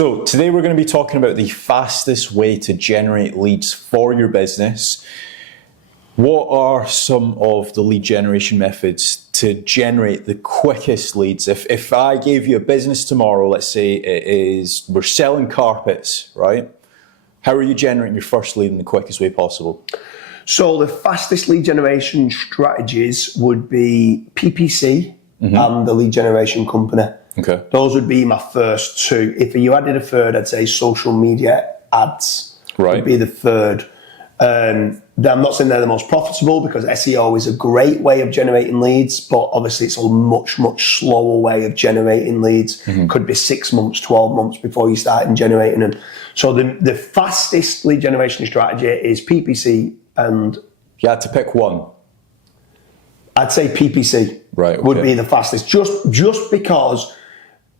So today we're going to be talking about the fastest way to generate leads for your business. What are some of the lead generation methods to generate the quickest leads? If I gave you a business tomorrow, let's say we're selling carpets, right? How are you generating your first lead in the quickest way possible? So the fastest lead generation strategies would be PPC and the lead generation company. Okay. Those would be my first two. If you added a third, I'd say social media ads would be the third. I'm not saying they're the most profitable because SEO is a great way of generating leads, but obviously it's a much, much slower way of generating leads. Could be 6 months, 12 months before you start generating them. So the fastest lead generation strategy is PPC and... If you had to pick one. I'd say PPC would be the fastest, just because...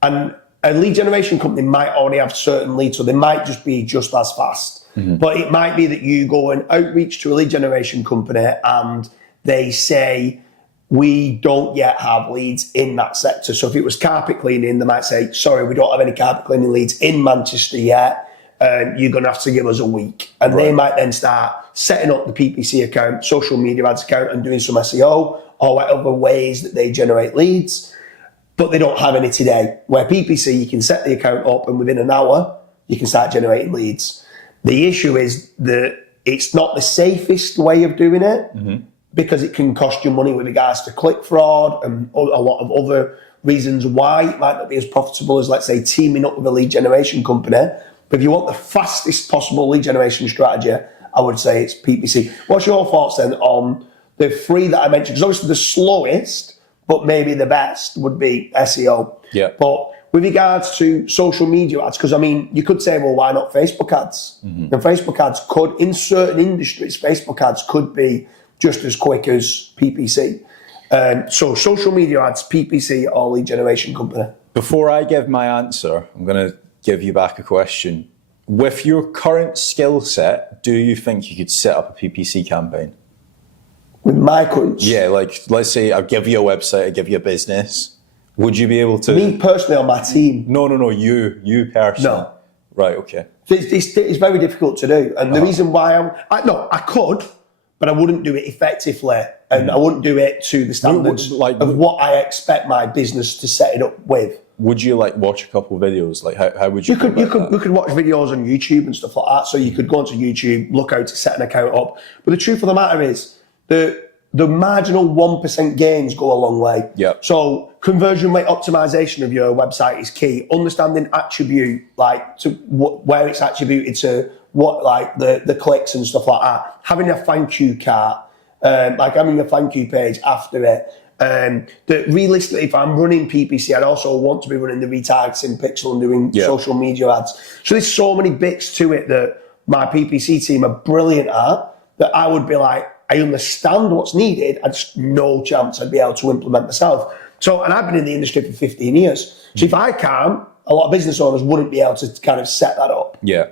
And a lead generation company might already have certain leads, so they might just be just as fast. But it might be that you go and outreach to a lead generation company and they say, we don't yet have leads in that sector. So if it was carpet cleaning, they might say, sorry, we don't have any carpet cleaning leads in Manchester yet. You're going to have to give us a week. And they might then start setting up the PPC account, social media ads account, and doing some SEO or whatever ways that they generate leads. But they don't have any today. Where PPC, you can set the account up and within an hour, you can start generating leads. The issue is that it's not the safest way of doing it because it can cost you money with regards to click fraud and a lot of other reasons why it might not be as profitable as, let's say, teaming up with a lead generation company. But if you want the fastest possible lead generation strategy, I would say it's PPC. What's your thoughts then on the three that I mentioned? Because obviously the slowest, but maybe the best would be SEO. Yeah. But with regards to social media ads, because I mean, you could say, well, why not Facebook ads? And Facebook ads could, in certain industries, Facebook ads could be just as quick as PPC. So social media ads, PPC, or lead generation company. Before I give my answer, I'm going to give you back a question. With your current skill set, do you think you could set up a PPC campaign? With my current... Yeah, like, let's say I give you a website, I give you a business. Would you be able to... Me personally or my team? No, you personally. No. Right, okay. It's very difficult to do. And the reason why I could, but I wouldn't do it effectively. And I wouldn't do it to the standards of what I expect my business to set it up with. Would you like watch a couple of videos? Like how would you? We could watch videos on YouTube and stuff like that. So you could go onto YouTube, look how to set an account up. But the truth of the matter is the marginal 1% gains go a long way. Yeah. So conversion rate optimization of your website is key. Understanding attribute, like to where it's attributed to, what like the clicks and stuff like that. Having a thank you cart, like having a thank you page after it. That realistically, if I'm running PPC, I'd also want to be running the retargeting pixel and doing social media ads. So there's so many bits to it that my PPC team are brilliant at that I would be like, I understand what's needed. I just no chance I'd be able to implement myself. So, and I've been in the industry for 15 years. So if I can't, a lot of business owners wouldn't be able to kind of set that up. Yeah.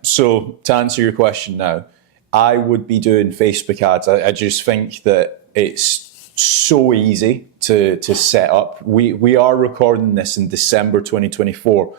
So to answer your question now, I would be doing Facebook ads. I just think that it's so easy to set up. We are recording this in December 2024.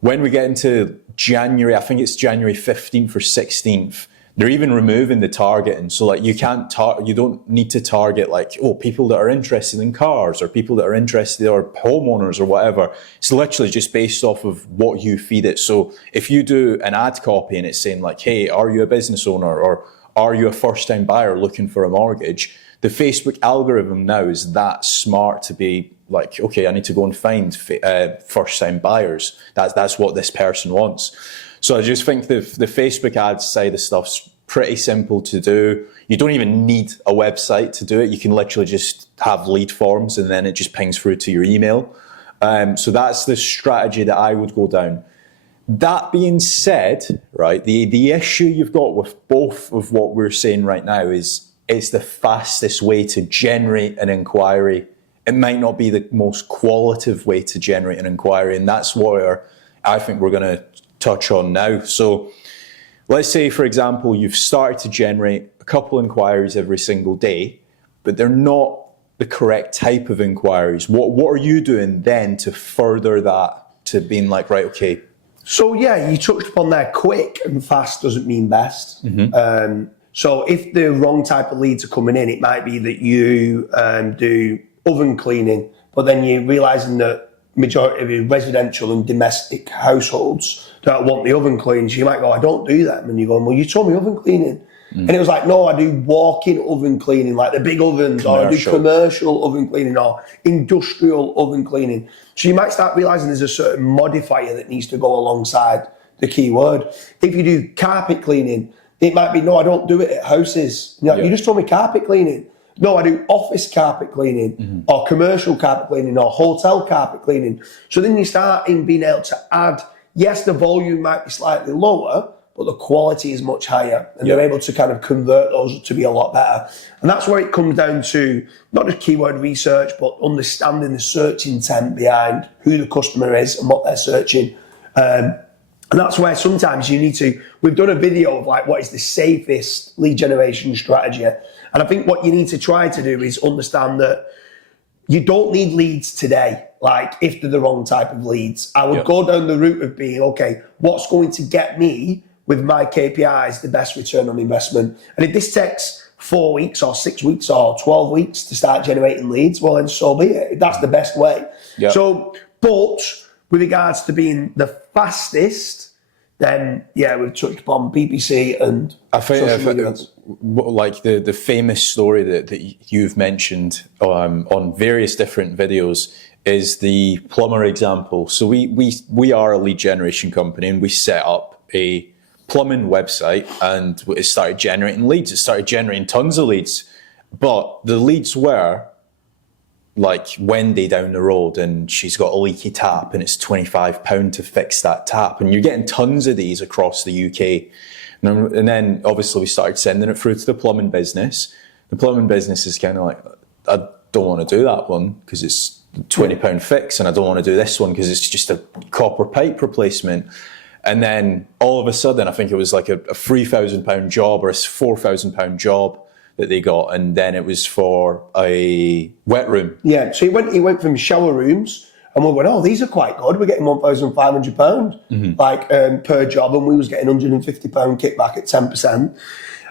When we get into January, I think it's January 15th or 16th, they're even removing the targeting. So like you don't need to target like, people that are interested in cars or people that are interested or homeowners or whatever. It's literally just based off of what you feed it. So if you do an ad copy and it's saying like, hey, are you a business owner or are you a first-time buyer looking for a mortgage? The Facebook algorithm now is that smart to be like, okay, I need to go and find first-time buyers. That's what this person wants. So I just think the Facebook ads side of stuff's pretty simple to do. You don't even need a website to do it. You can literally just have lead forms and then it just pings through to your email. So that's the strategy that I would go down. That being said, right, the issue you've got with both of what we're saying right now is it's the fastest way to generate an inquiry. It might not be the most qualitative way to generate an inquiry, and that's where I think we're going to touch on now. So let's say, for example, you've started to generate a couple inquiries every single day, but they're not the correct type of inquiries. What are you doing then to further that to being like, right, okay. So yeah, you touched upon there, quick and fast doesn't mean best. So if the wrong type of leads are coming in, it might be that you do oven cleaning, but then you're realising that majority of your residential and domestic households don't want the oven cleaned. So you might go, I don't do them. And you're going, well, you told me oven cleaning. And it was like, no, I do walk-in oven cleaning, like the big ovens, or I do commercial oven cleaning, or industrial oven cleaning. So you might start realising there's a certain modifier that needs to go alongside the keyword. If you do carpet cleaning, it might be, no, I don't do it at houses. You just told me carpet cleaning. No, I do office carpet cleaning, or commercial carpet cleaning, or hotel carpet cleaning. So then you start in being able to add, yes, the volume might be slightly lower, but the quality is much higher, and they're able to kind of convert those to be a lot better. And that's where it comes down to not just keyword research, but understanding the search intent behind who the customer is and what they're searching. And that's where sometimes you need to, we've done a video of like what is the safest lead generation strategy. And I think what you need to try to do is understand that you don't need leads today, like if they're the wrong type of leads. I would go down the route of being, okay, what's going to get me with my KPIs the best return on investment? And if this takes 4 weeks or 6 weeks or 12 weeks to start generating leads, well then so be it. That's the best way. So, but with regards to being the fastest, then yeah, we've touched upon PPC and social media. Like the famous story that you've mentioned on various different videos is the plumber example. So we are a lead generation company, and we set up a plumbing website, and it started generating leads. It started generating tons of leads, but the leads were like Wendy down the road, and she's got a leaky tap, and it's £25 to fix that tap. And you're getting tons of these across the UK. And then obviously we started sending it through to the plumbing business. The plumbing business is kind of like, I don't want to do that one because it's £20 fix, and I don't want to do this one because it's just a copper pipe replacement. And then all of a sudden, I think it was like a £3,000 job or a £4,000 job that they got, and then it was for a wet room. Yeah, so he went from shower rooms, and we went, oh, these are quite good. We're getting £1,500 per job, and we was getting £150 kickback at 10%.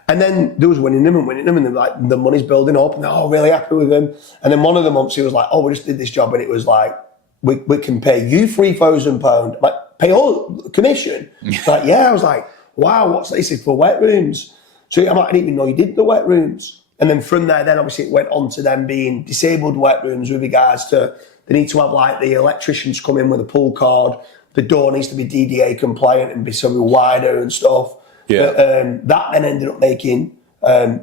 And then there was winning them, and they're like, the money's building up, and they're really happy with them. And then one of the months he was like, oh, we just did this job, and it was like, we can pay you £3,000, like pay all commission. Like, yeah, I was like, wow, what's this? It's for wet rooms. So I'm like, I didn't even know you did the wet rooms. And then from there, then obviously it went on to them being disabled wet rooms with regards to, they need to have like the electricians come in with a pull cord. The door needs to be DDA compliant and be sort of wider and stuff. But that then ended up making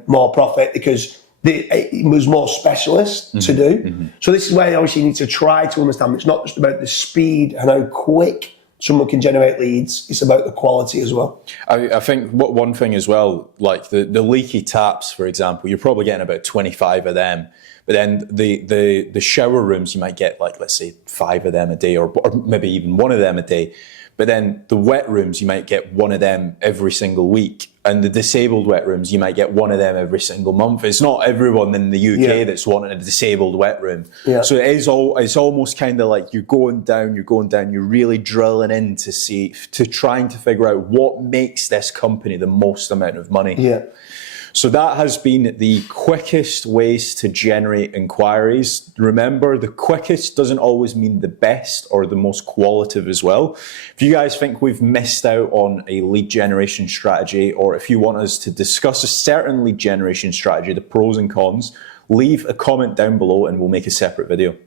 more profit because it was more specialist to do. So this is where obviously you need to try to understand it's not just about the speed and how quick someone can generate leads, it's about the quality as well. I think one thing as well, like the leaky taps, for example, you're probably getting about 25 of them. But then the shower rooms, you might get like, let's say 5 of them a day, or maybe even 1 of them a day. But then the wet rooms, you might get 1 of them every single week. And the disabled wet rooms, you might get 1 of them every single month. It's not everyone in the UK that's wanting a disabled wet room. So it's almost kind of like you're going down, you're really drilling in to trying to figure out what makes this company the most amount of money. So that has been the quickest ways to generate inquiries. Remember, the quickest doesn't always mean the best or the most qualitative as well. If you guys think we've missed out on a lead generation strategy, or if you want us to discuss a certain lead generation strategy, the pros and cons, leave a comment down below and we'll make a separate video.